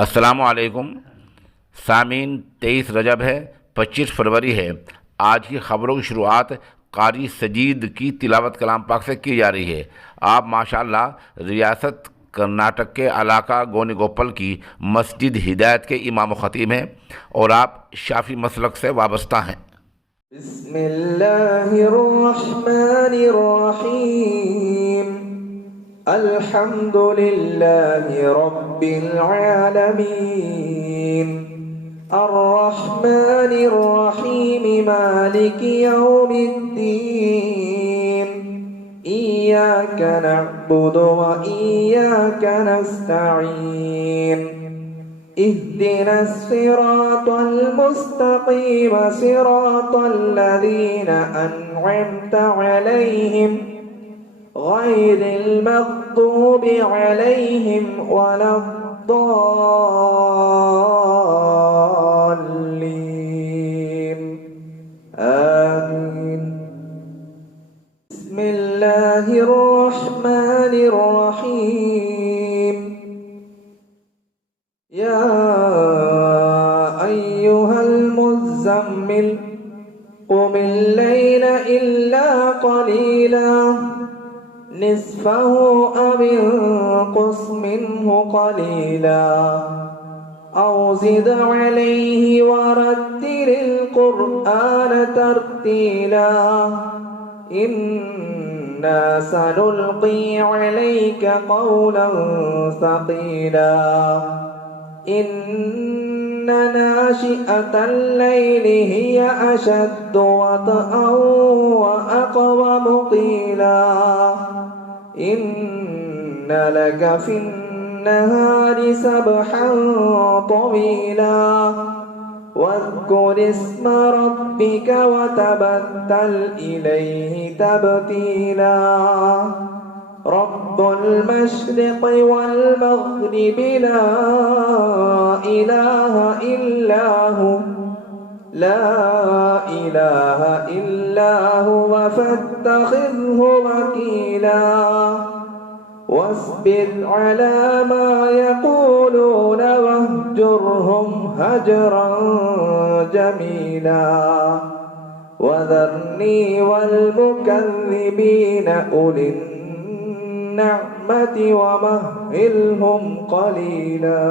अस्सलामुअलैकुम सामीन। 23 रजब है, 25 फरवरी है। आज की ख़बरों की शुरुआत कारी सजीद की तिलावत कलाम पाक से की जा रही है। आप माशाअल्लाह रियासत कर्नाटक के इलाका गोनीगोपल की मस्जिद हिदायत के इमाम ख़तीब हैं और आप शाफ़ी मसलक से वाबस्ता हैं। बिस्मिल्लाहिर्रहमानिर्रहीम। अल्हम्दुलिल्लाहि रब्बिल आलमीन। अर्रहमानिर्रहीम मालिकि यौमिद्दीन। इय्याका नअबुदु व इय्याका नस्तईन। اهدنا الصراط المستقيم صراط الذين أنعمت عليهم غير المغضوب عليهم ولا الضالين آمين. بسم الله الرحمن الرحيم. يا أيها المزمل قم الليل إلا قليلا نصفه أو انقص منه قليلا أو زد عليه ورتل القرآن ترتيلا إنا سنلقي عليك قولا ثقيلا إن ناشئة الليل هي أشد وطئا وأقوم قيلا إن لك في النهار سبحا طويلا واذكر اسم ربك وتبتل إليه تبتيلا رب المشرق والمغرب لا إله إلا هو فاتخذه وكيلا واصبر على ما يقولون واهجرهم هجرا جميلا وذرني والمكذبين أولي النعمة ومهلهم قليلا.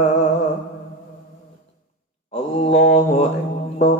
الله أكبر.